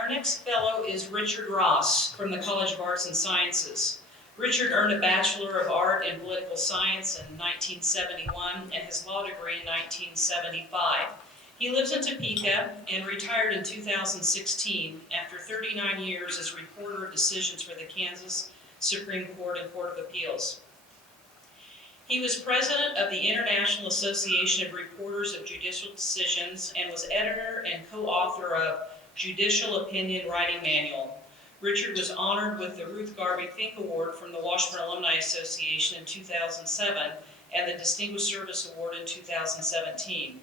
Our next fellow is Richard Ross from the College of Arts and Sciences. Richard earned a Bachelor of Art in Political Science in 1971 and his law degree in 1975. He lives in Topeka and retired in 2016 after 39 years as reporter of decisions for the Kansas Supreme Court and Court of Appeals. He was president of the International Association of Reporters of Judicial Decisions and was editor and co-author of Judicial Opinion Writing Manual. Richard was honored with the Ruth Garvey Fink Award from the Washburn Alumni Association in 2007 and the Distinguished Service Award in 2017.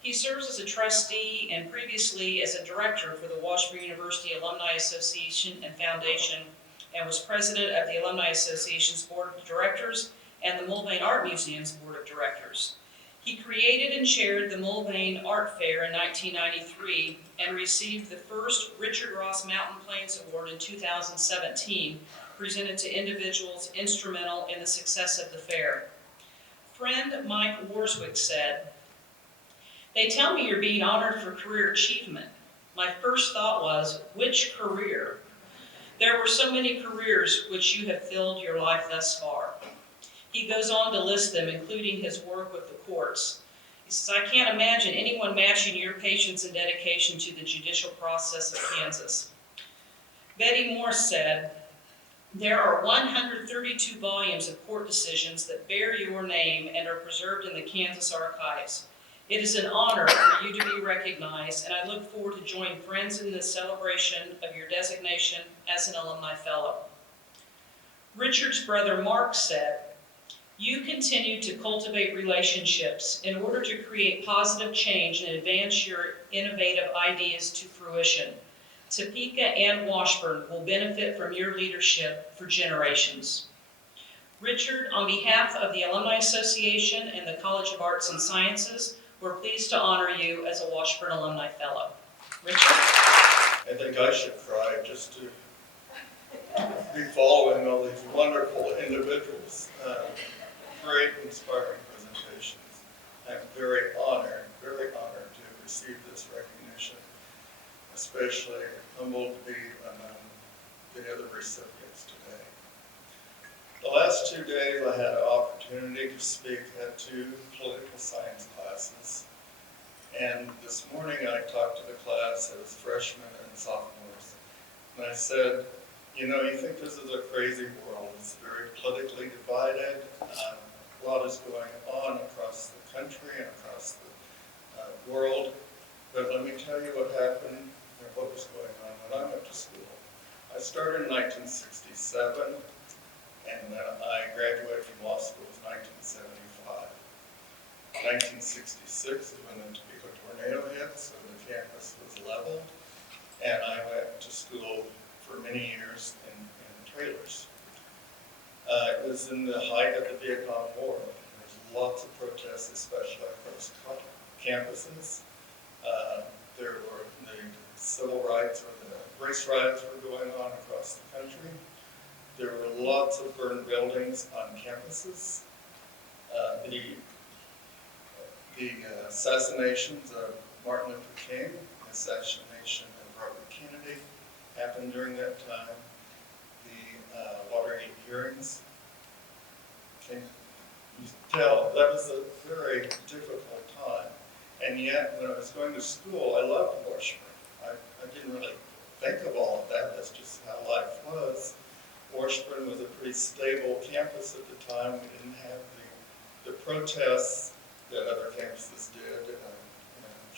He serves as a trustee and previously as a director for the Washburn University Alumni Association and Foundation, and was president of the Alumni Association's Board of Directors and the Mulvane Art Museum's Board of Directors. He created and chaired the Mulvane Art Fair in 1993 and received the first Richard Ross Mountain Plains Award in 2017, presented to individuals instrumental in the success of the fair. Friend Mike Warswick said, "They tell me you're being honored for career achievement. My first thought was, which career? There were so many careers which you have filled your life thus far." He goes on to list them, including his work with the courts. He says, "I can't imagine anyone matching your patience and dedication to the judicial process of Kansas." Betty Morse said, "There are 132 volumes of court decisions that bear your name and are preserved in the Kansas archives. It is an honor for you to be recognized, and I look forward to joining friends in this celebration of your designation as an alumni fellow." Richard's brother Mark said, "You continue to cultivate relationships in order to create positive change and advance your innovative ideas to fruition. Topeka and Washburn will benefit from your leadership for generations." Richard, on behalf of the Alumni Association and the College of Arts and Sciences, we're pleased to honor you as a Washburn Alumni Fellow. Richard? I think I should cry just to be following all these wonderful individuals. Great, inspiring presentations. I'm very honored to receive this recognition, especially humbled to be among the other recipients today. The last 2 days I had an opportunity to speak at 2 political science classes. And this morning I talked to the class as freshmen and sophomores. And I said, you know, you think this is a crazy world. It's very politically divided. A lot is going on across the country and across the world. But let me tell you what happened and what was going on when I went to school. I started in 1967, and I graduated from law school in 1975. 1966 is when the Topeka tornado hit, so the campus was leveled, and I went to school for many years in trailers. It was in the height of the Vietnam War. There was lots of protests, especially across campuses. There were the civil rights or the race riots were going on across the country. There were lots of burned buildings on campuses. The assassinations of Martin Luther King, the assassination of Robert Kennedy happened during that time. The Watergate hearings. Can you tell that was a very difficult time? And yet, when I was going to school, I loved Washburn. I didn't really think of all of that. That's just how life was. Washburn was a pretty stable campus at the time. We didn't have the protests that other campuses did.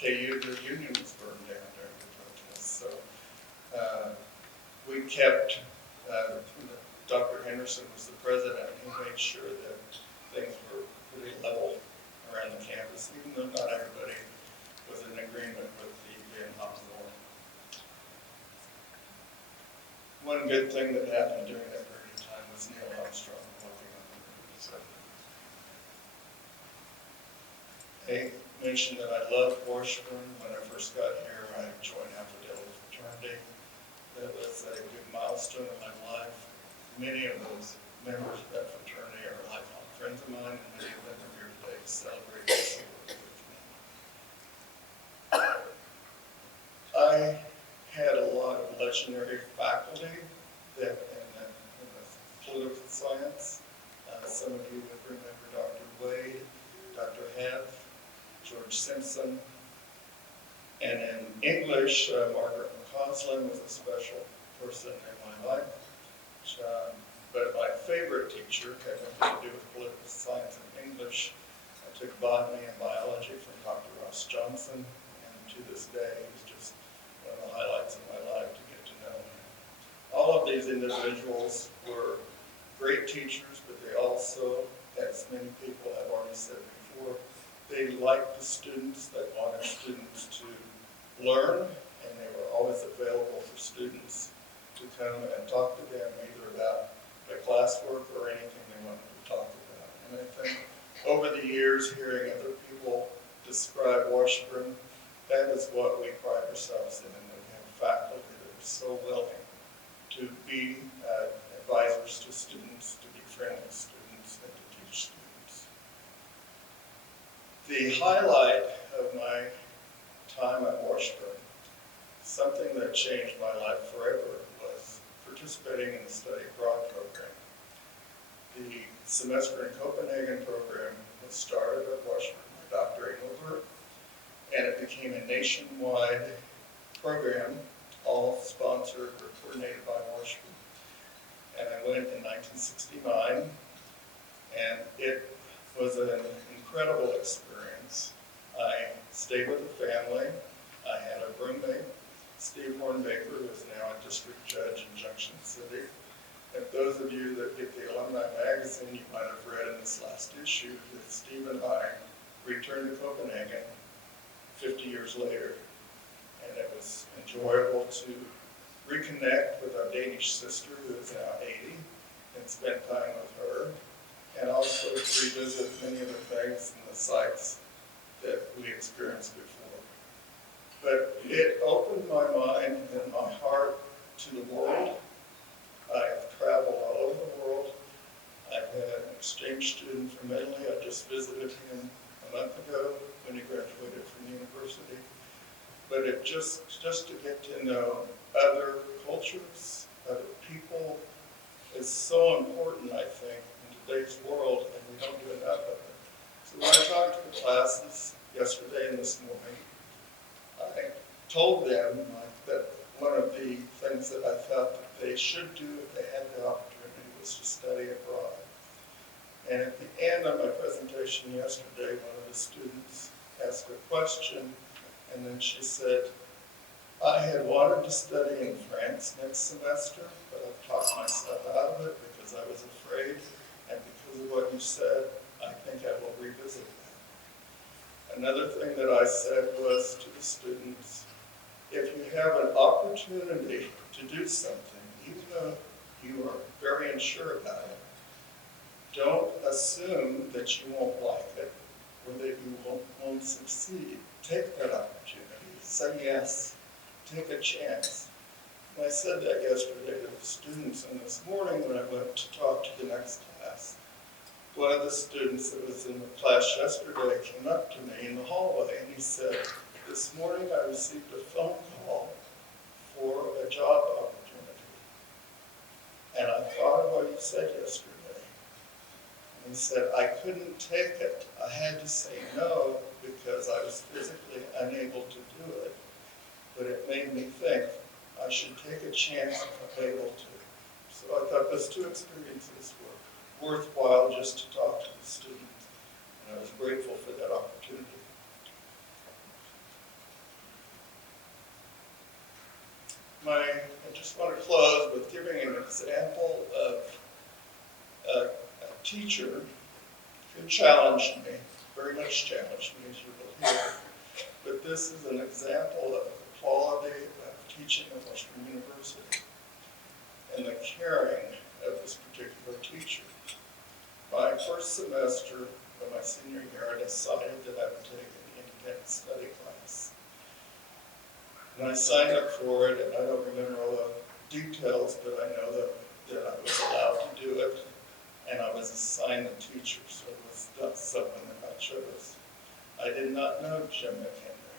KU, the Union was burned down during the protests. So we kept, Dr. Henderson was the president. He made sure that things were pretty level around the campus, even though not everybody was in agreement with the Vietnam War. One good thing that happened during that period of time was Neil Armstrong walking on the moon. So I mentioned that I loved Washburn. When I first got here, I joined Alpha Delta fraternity. That was a big milestone in my life. Many of those members of that fraternity are lifelong friends of mine, and many of them are here today to celebrate this award with me. I had a lot legendary faculty that in the political science. Some of you would remember Dr. Wade, Dr. Heth, George Simpson. And in English, Margaret McCausland was a special person in my life. But my favorite teacher had nothing to do with political science and English. I took botany and biology from Dr. Ross Johnson, and to this day, he's just one of the highlights of my life to get to know him. All of these individuals were great teachers, but they also, as many people have already said before, they liked the students, they wanted students to learn, and they were always available for students to come and talk to them either about the classwork or anything they wanted to talk about. And I think over the years, hearing other people describe Washburn, that is what we pride ourselves in, and that we have faculty that are so willing to be advisors to students, to be friendly students, and to teach students. The highlight of my time at Washburn, something that changed my life forever, was participating in the study abroad program. The semester in Copenhagen program was started at Washburn by Dr. Engelbert, and it became a nationwide program, all sponsored or coordinated by Washburn. And I went in 1969, and it was an incredible experience. I stayed with a family. I had a roommate, Steve Hornbaker, who is now a district judge in Junction City. And those of you that get the Alumni magazine, you might have read in this last issue that Steve and I returned to Copenhagen 50 years later. And it was enjoyable to reconnect with our Danish sister, who is now 80, and spend time with her, and also to revisit many of the things and the sites that we experienced before. But it opened my mind and my heart to the world. I have traveled all over the world. I've had an exchange student from Italy. I just visited him a month ago when he graduated from university. But it just to get to know other cultures, other people, is so important, I think, in today's world, and we don't do enough of it. So when I talked to the classes yesterday and this morning, I told them that one of the things that I felt that they should do if they had the opportunity was to study abroad. And at the end of my presentation yesterday, one of the students asked a question, and then she said, I had wanted to study in France next semester, but I've talked myself out of it because I was afraid, and because of what you said, I think I will revisit that. Another thing that I said was to the students, if you have an opportunity to do something, even though you are very unsure about it, don't assume that you won't like it or that you won't succeed. Take that opportunity. Say yes. Take a chance. And I said that yesterday to the students, and this morning when I went to talk to the next class, one of the students that was in the class yesterday came up to me in the hallway, and he said, this morning I received a phone call for a job opportunity. And I thought of what you said yesterday. And he said, I couldn't take it. I had to say no because I was physically unable to do it. But it made me think I should take a chance if I'm able to. So I thought those two experiences were worthwhile just to talk to the students. And I was grateful for that opportunity. I just want to close with giving an example of a teacher who challenged me, very much challenged me, as you will hear. But this is an example of the quality of teaching at Washburn University and the caring of this particular teacher. My first semester of my senior year, I decided that I would take an independent study class. And I signed up for it, and I don't remember all the details, but I know that I was allowed to do it, and I was assigned a teacher, so it was not someone that I chose. I did not know Jim McHenry,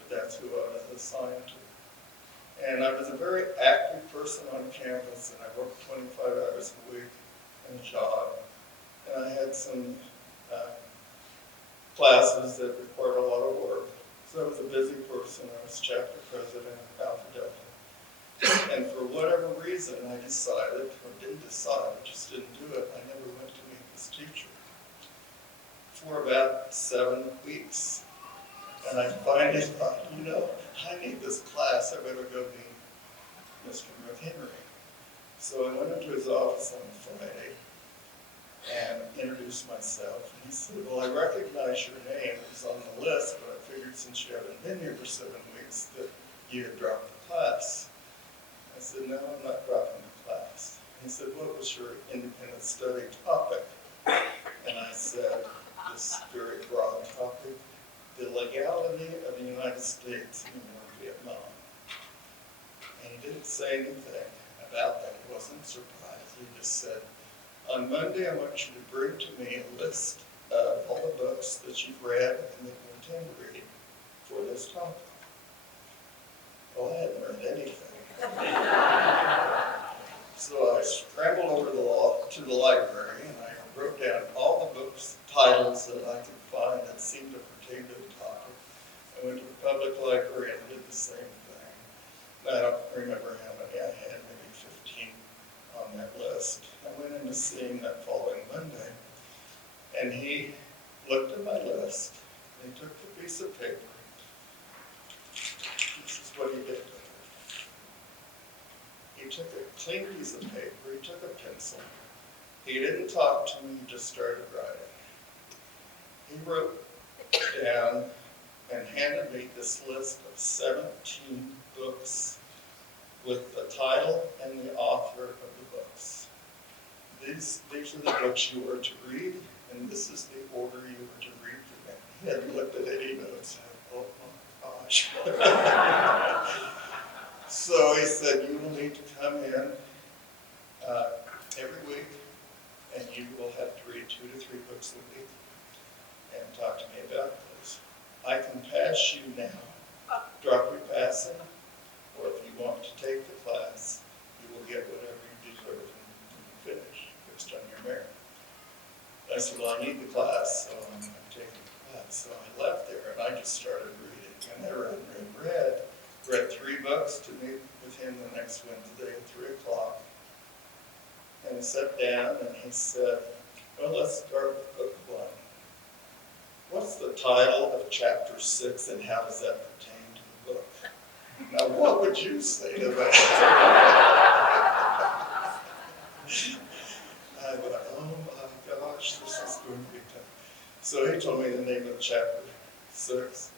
but that's who I was assigned to. And I was a very active person on campus, and I worked 25 hours a week in a job. And I had some classes that required a lot of work. So I was a busy person. I was chapter president of Alpha Delta. And for whatever reason, I decided, or didn't decide, I just didn't do it. I never went to meet this teacher for about 7 weeks. And I finally thought, you know, I need this class. I better go meet Mr. McHenry. So I went into his office on Friday and introduced myself. And he said, well, I recognize your name. It was on the list, but I figured since you haven't been here for 7 weeks that you had dropped the class. I said, no, I'm not dropping the class. He said, what was your independent study topic? And I said, this very broad topic, the legality of the United States in War Vietnam. And he didn't say anything about that. He wasn't surprised. He just said, on Monday, I want you to bring to me a list of all the books that you've read and that you intend to read for this topic. Well, I hadn't read anything. So I scrambled over to the library and I wrote down all the books, titles that I could find that seemed to pertain to the topic. I went to the public library and did the same thing. I don't remember how many I had, maybe 15 on that list. I went in to see him that following Monday, and he looked at my list, and he took the piece of paper. This is what he did with it. He took a clean piece of paper, he took a pencil. He didn't talk to me, he just started writing. He wrote down and handed me this list of 17 books with the title and the author of the books. These are the books you were to read, and this is the order you were to read them in. He hadn't looked at any notes. Oh my gosh. So he said, you will need to come in every week, and you will have to read 2 to 3 books a week and talk to me about those. I can pass you now, drop your passing, or if you want to take the class, you will get whatever you deserve when you finish, based on your merit. I said, well, I need the class, so I'm taking the class. So I left there, and I just started reading, and I read 3 books to meet with him the next Wednesday at 3 o'clock. And I sat down, and he said, well, let's start with book 1. What's the title of chapter 6, and how does that pertain to the book? Now, what would you say to that? I thought, oh my gosh, this is going to be tough. So he told me the name of chapter 6,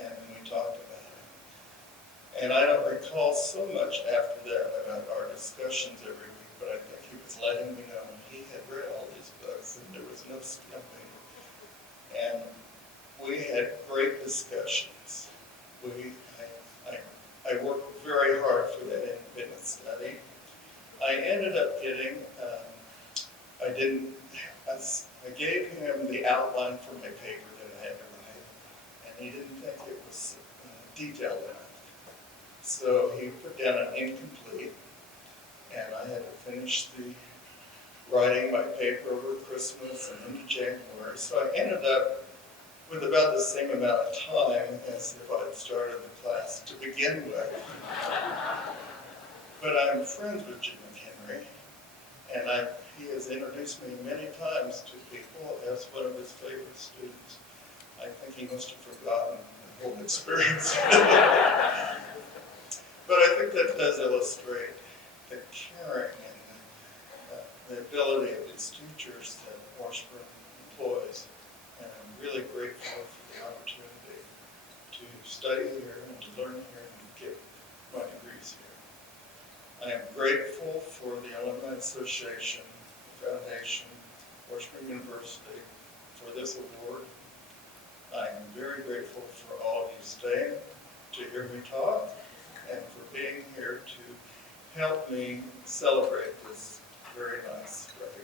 and we talked about it. And I don't recall so much after that about our discussions every week, but I think he was letting me know he had read all these books, and there was no skipping. And we had great discussions. I worked very hard for that independent study. I ended up getting, I gave him the outline for my paper that I had to write, and he didn't think it was detailed enough. So he put down an incomplete, and I had to finish writing my paper over Christmas and into January. So I ended up with about the same amount of time as if I had started the class to begin with. But I'm friends with Jim McHenry, and he has introduced me many times to people as one of his favorite students. I think he must have forgotten the whole experience. But I think that does illustrate the caring and the ability of these teachers that Washburn employs. And I'm really grateful for the opportunity to study here and to learn here and to get my degrees here. I am grateful for the Alumni Association, the Foundation, Washburn University for this award. I am very grateful for all of you staying to hear me talk and for being here to help me celebrate this very nice recognition.